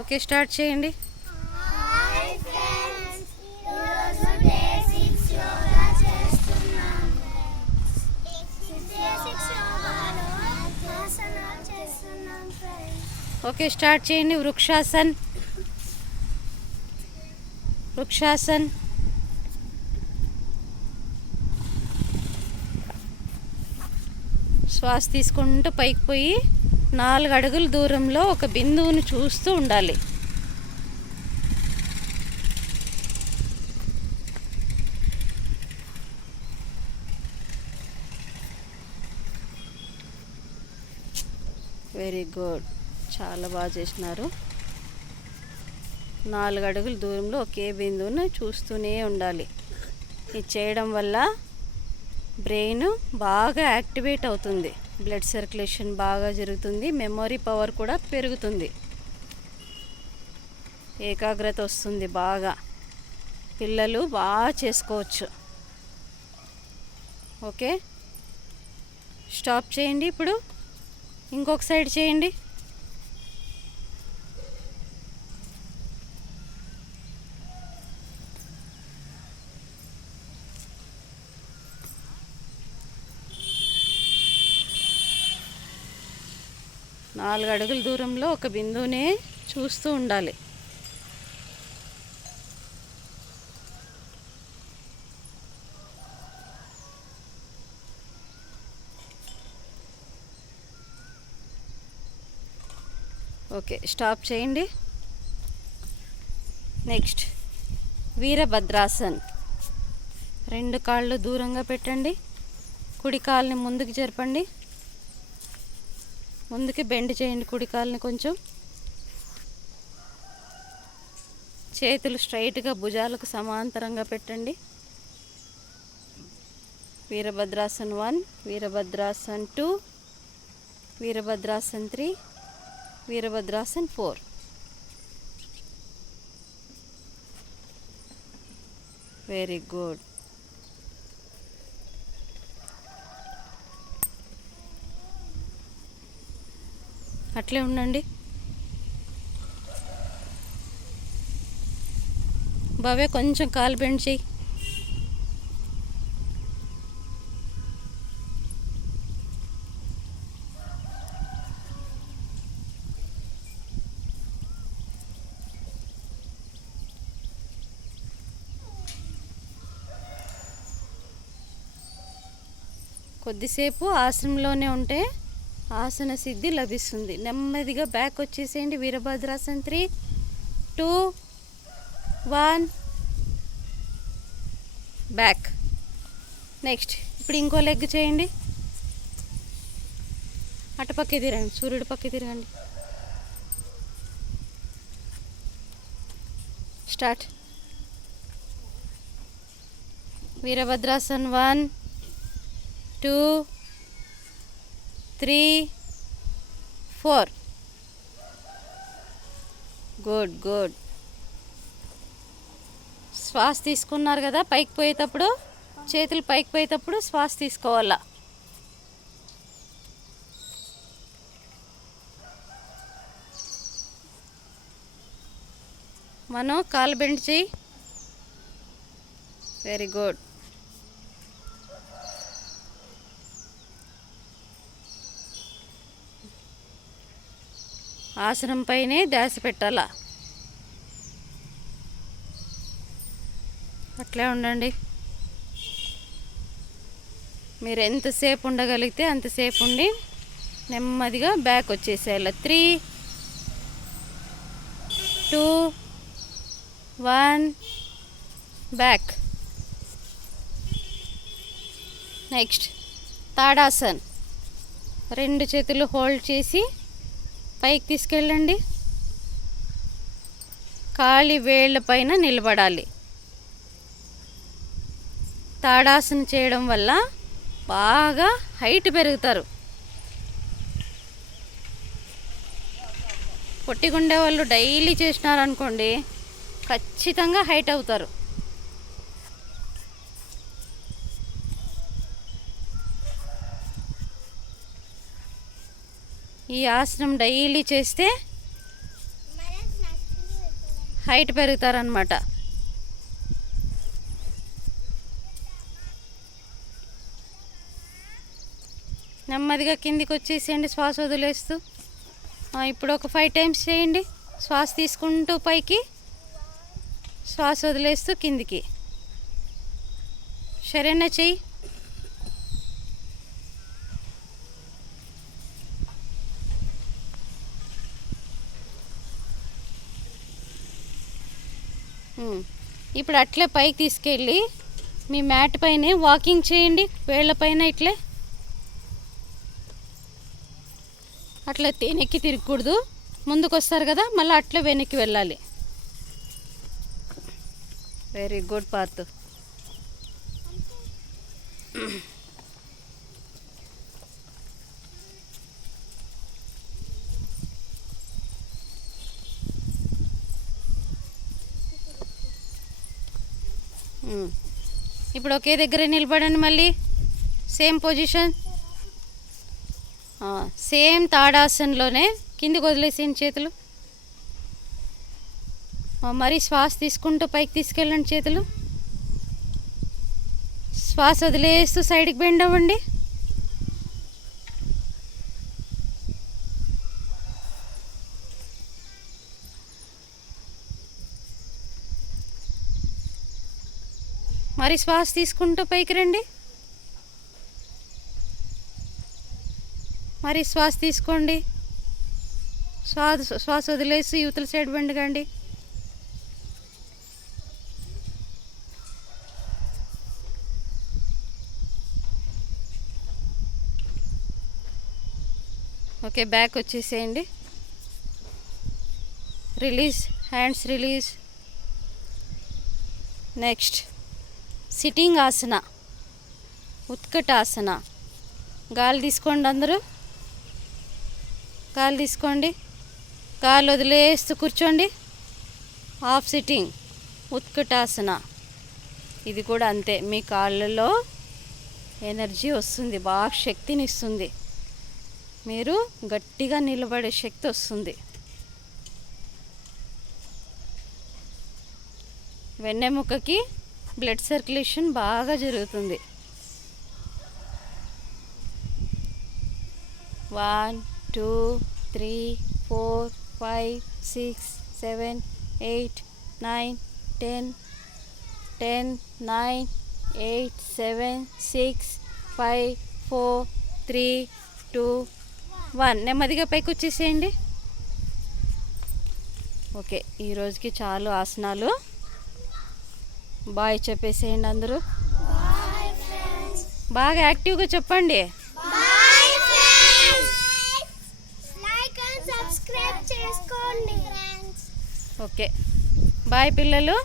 Okay, start చేయండి. Hi friends, ఈరోజు basics yoga చేస్తున్నాం. బేసిక్స్ యోగాలో ఆసనాలు చేస్తున్నాం ఫ్రెండ్స్. ఓకే, స్టార్ట్ చేయండి. వృక్షాసన్, వృక్షాసన్. శ్వాస తీసుకుంటూ పైకి పోయి 4 అడుగుల దూరంలో ఒక బిందువుని చూస్తూ ఉండాలి. వెరీ గుడ్, చాలా బాగా చేసినారు. 4 అడుగుల దూరంలో ఒకే బిందువుని చూస్తూనే ఉండాలి. ఇది చేయడం వల్ల బ్రెయిన్ బాగా యాక్టివేట్ అవుతుంది, బ్లడ్ సర్క్యులేషన్ బాగా జరుగుతుంది, మెమొరీ పవర్ కూడా పెరుగుతుంది, ఏకాగ్రత వస్తుంది బాగా. పిల్లలు బాగా చేసుకోవచ్చు. ఓకే, స్టాప్ చేయండి. ఇప్పుడు ఇంకొక సైడ్ చేయండి. నాలుగు అడుగుల దూరంలో ఒక బిందువునే చూస్తూ ఉండాలి. ఓకే, స్టాప్ చేయండి. నెక్స్ట్ వీరభద్రాసన్. 2 కాళ్ళు దూరంగా పెట్టండి. కుడి కాలుని ముందుకు జరపండి, ముందుకి బెండ్ చేయండి. కుడి కాలుని కొంచెం. చేతులు స్ట్రైట్గా భుజాలకు సమాంతరంగా పెట్టండి. వీరభద్రాసన్ 1, వీరభద్రాసన్ 2, వీరభద్రాసన్ 3, వీరభద్రాసన్ 4. Very good. అట్లే ఉండండి. బావే కొంచెం కాలు బెండ్ చేయి. కొద్దిసేపు ఆసనంలోనే ఉంటే ఆసన సిద్ధి లభిస్తుంది. నెమ్మదిగా బ్యాక్ వచ్చేసేయండి. వీరభద్రాసన్ 3, 2, 1 బ్యాక్. నెక్స్ట్ ఇప్పుడు ఇంకో లెగ్ చేయండి. అటుపక్క తిరగండి, సూర్యుడి పక్క తిరగండి. స్టార్ట్. వీరభద్రాసన్ 1, 2, 3, 4. Good good. శ్వాస తీసుకున్నారు కదా, పైకి పోయేటప్పుడు చేతులు పైకి పోయేటప్పుడు శ్వాస తీసుకోవాలా. మనం కాలు బెండ్ చేయి. Very good. ఆసనం పైనే ధ్యాస పెట్టాలా. అట్లే ఉండండి. మీరు ఎంతసేపు ఉండగలిగితే అంతసేపు ఉండి నెమ్మదిగా బ్యాక్ వచ్చేసేయాలి. 3, 2, 1 బ్యాక్. నెక్స్ట్ తాడాసన్. 2 చేతులు హోల్డ్ చేసి పైకి తీసుకెళ్ళండి. కాలి వేళ్ళ పైన నిలబడాలి. తాడాసన చేయడం వల్ల బాగా హైట్ పెరుగుతారు. పొట్టిగుండే వాళ్ళు డైలీ చేసినారనుకోండి, ఖచ్చితంగా హైట్ అవుతారు. ఈ ఆసనం డైలీ చేస్తే హైట్ పెరుగుతారనమాట. నెమ్మదిగా కిందికి వచ్చేసేయండి శ్వాస వదిలేస్తూ. ఇప్పుడు ఒక 5 టైమ్స్ చేయండి. శ్వాస తీసుకుంటూ పైకి, శ్వాస వదిలేస్తూ కిందికి. సరేనా? చెయ్యి. ఇప్పుడు అట్లే పైకి తీసుకెళ్ళి మీ మ్యాట్ పైనే వాకింగ్ చేయండి. వేళ్ళ పైన ఇట్లే అట్లా వెనక్కి తిరగకూడదు. ముందుకు వస్తారు కదా, మళ్ళీ అట్లే వెనక్కి వెళ్ళాలి. Very good Parth. ఇప్పుడు ఒకే దగ్గర నిలబడండి. మళ్ళీ సేమ్ పొజిషన్, సేమ్ తాడాసనలోనే కిందికి వదిలేసేయండి చేతులు. మరి శ్వాస తీసుకుంటూ పైకి తీసుకెళ్ళండి చేతులు. శ్వాస వదిలేస్తూ సైడ్కి బెండ్ అవ్వండి. మరి శ్వాస తీసుకుంటూ పైకి రండి. మరి శ్వాస తీసుకోండి. శ్వాస వదిలేసి యువతల సైడ్ బెండ్ కండి. ఓకే, బ్యాక్ వచ్చేసేయండి. Release, hands release. Next sitting asana, Utkatasana. గాలి తీసుకోండి అందరూ. గాలి తీసుకోండి. గాలి వదిలేస్తూ కూర్చోండి. Half sitting Utkatasana. ఇది కూడా అంతే, మీ కాళ్ళలో ఎనర్జీ వస్తుంది, బాగా శక్తిని ఇస్తుంది. మీరు గట్టిగా నిలబడే శక్తి వస్తుంది. వెన్నెముకకి బ్లడ్ సర్క్యులేషన్ బాగా జరుగుతుంది. 1 2 3 4 5 6 7 8 9 10 10 9 8 7 6 5 4 3 2 1. నెమ్మదిగా పైకి వచ్చేసేయండి. ఓకే, ఈరోజుకి చాలు ఆసనాలు. బాయ్ చెప్పేసేయండి అందరూ. బాగా యాక్టివ్గా చెప్పండి. లైక్ అండ్ సబ్స్క్రైబ్ చేసుకోండి. ఓకే, బాయ్ పిల్లలు.